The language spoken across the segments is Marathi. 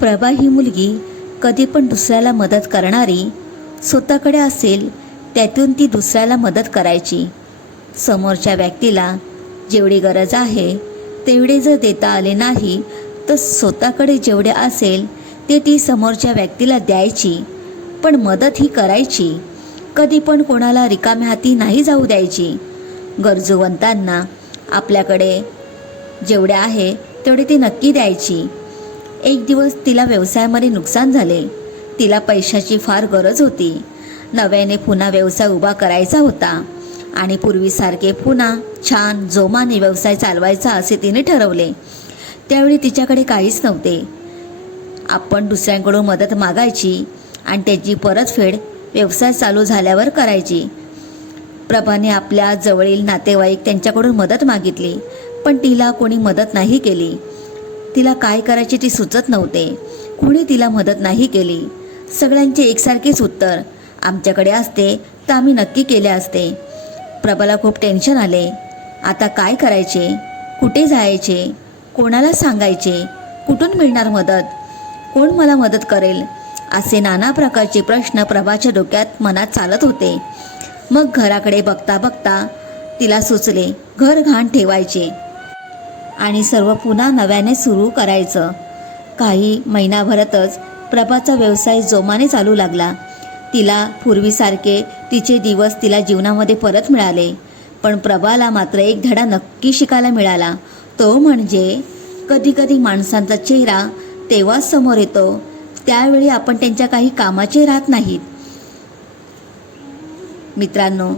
प्रभा ही मुलगी कधी पण दुसऱ्याला मदत करणारी स्वतःकडे असेल त्यातून ती दुसऱ्याला मदत करायची. समोरच्या व्यक्तीला जेवढी गरज आहे तेवढे जर देता आले नाही तर स्वतःकडे जेवढे असेल ते ती समोरच्या व्यक्तीला द्यायची. पण मदत ही करायची. कधी पण कोणाला रिकाम्या हाती नाही जाऊ द्यायची. गरजूवंतांना आपल्याकडे जेवढे आहे तेवढे ती नक्की द्यायची. एक दिवस तिला व्यवसायामध्ये नुकसान झाले. तिला पैशाची फार गरज होती. नव्याने पुन्हा व्यवसाय उभा करायचा होता. आणि पूर्वीसारखे पुन्हा छान जोमाने व्यवसाय चालवायचा असे तिने ठरवले. त्यावेळी तिच्याकडे काहीच नव्हते. आपण दुसऱ्यांकडून मदत मागायची आणि त्याची परतफेड व्यवसाय चालू झाल्यावर करायची. प्रभाने आपल्या जवळील नातेवाईक त्यांच्याकडून मदत मागितली पण तिला कोणी मदत नाही केली. तिला काय करायचे ती सुचत नव्हते. कुणी तिला मदत नाही केली. सगळ्यांचे एकसारखेच उत्तर आमच्याकडे असते तर आम्ही नक्की केले असते. प्रभाला खूप टेन्शन आले. आता काय करायचे? कुठे जायचे? कोणाला सांगायचे? कुठून मिळणार मदत? कोण मला मदत करेल? असे नाना प्रकारचे प्रश्न प्रभाच्या डोक्यात मनात चालत होते. मग घराकडे बघता बघता तिला सुचले घर घाण ठेवायचे. आणि सर्व पुन्हा नव्याने सुरू करायचं. काही महिनाभरातच प्रभाचा व्यवसाय जोमाने चालू लागला. तिला पूर्वीसारखे तिचे दिवस तिला जीवनामध्ये परत मिळाले. पण प्रभाला मात्र एक धडा नक्की शिकायला मिळाला. तो म्हणजे कधीकधी माणसांचा चेहरा तेव्हाच समोर येतो. त्यावेळी आपण त्यांच्या काही कामाचे राहत नाहीत. मित्रांनो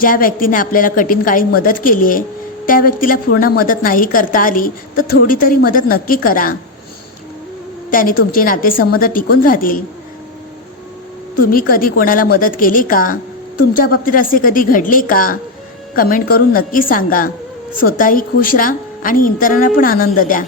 ज्या व्यक्तीने आपल्याला कठीण काळी मदत केली आहे त्या व्यक्तीला पूर्ण मदत नाही करता आली तर थोडी तरी मदत नक्की करा. त्याने तुमचे नातेसंबंध टिकून राहतील. तुम्ही कधी कोणाला मदत केली का? तुमच्या बाबतीत असे कधी घडले का? कमेंट करून नक्की सांगा. स्वतःही खुश राहा आणि इतरांना पण आनंद द्या.